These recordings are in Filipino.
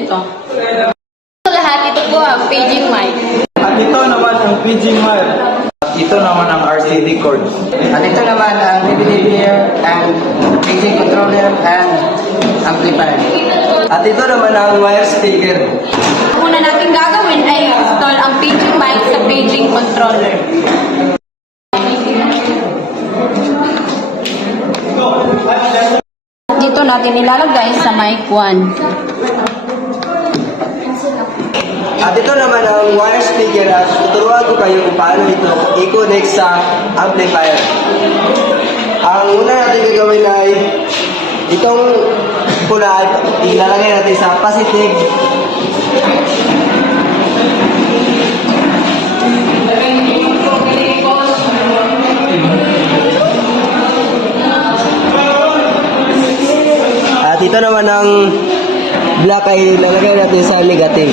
nito. Sa lahat, ito po ang paging mic. At ito naman ang paging mic. At ito naman ang RCD cord. At ito naman ang DVD player and paging controller and amplifier. At ito naman ang wire speaker. Ang una natin gagawin ay install ang paging mic sa paging controller. Dito natin ilalagay sa mic 1. At ito naman ang wire speaker at tuturuan ko kayo kung paano ito i-connect sa amplifier. Ang una natin gagawin ay itong pula ilalagay natin sa positive. At ito naman ang black ay ilalagay natin sa negative.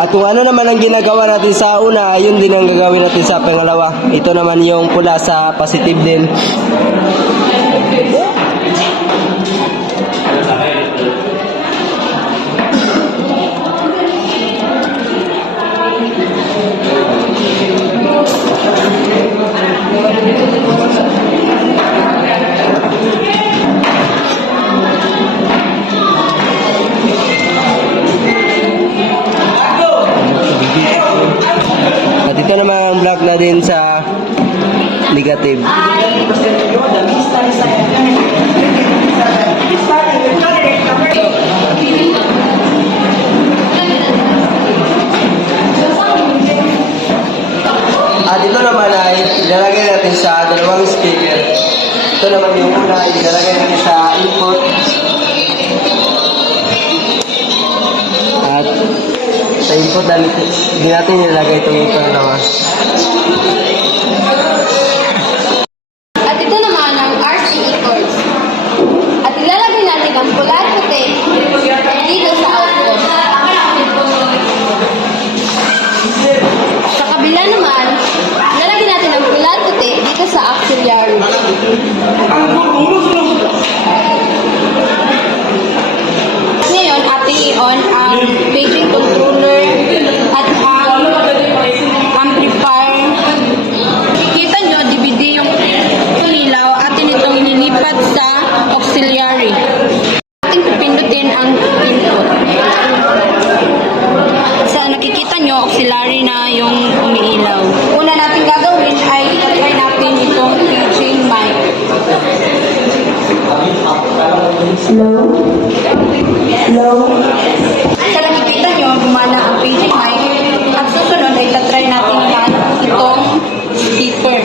At kung ano naman ang ginagawa natin sa una, yun din ang gagawin natin sa pangalawa. Ito naman yung pula sa positive din. At ito naman ang black na din sa negative. At ito naman ay ilalagay natin sa dalawang speaker. Ito naman yung una, ilalagay natin sa input. At sa input, hindi natin ilalagay itong pangalawa. At ito naman ang RCE cords. At ilalagay natin ang pula at puti dito sa output. Sa kabila naman, ilalagay natin ang pula at puti dito sa auxiliary. Ngayon, ating i-on ang paging controller at ang amplifier. Kikita nyo, DVD yung ilaw at itong nilipat sa auxiliary. Ating pipindutin ang input. Sa nakikita nyo, auxiliary na yung umiilaw. Una natin gagawin ay i-try natin itong paging mic. Slow. Sa nakikita nyo, gumana ang paging mic. At susunod ay tatry natin yan itong speaker.